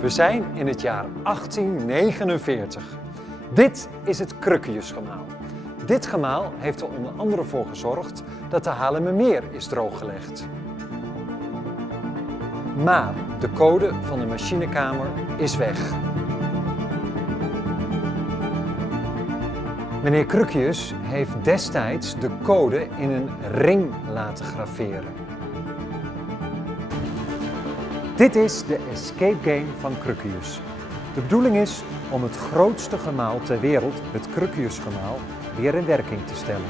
We zijn in het jaar 1849. Dit is het Crukkiusgemaal. Dit gemaal heeft er onder andere voor gezorgd dat de Haarlemmermeer is drooggelegd. Maar de code van de machinekamer is weg. Meneer Crukkius heeft destijds de code in een ring laten graveren. Dit is de escape game van Crukkius. De bedoeling is om het grootste gemaal ter wereld, het Crukkiusgemaal, weer in werking te stellen.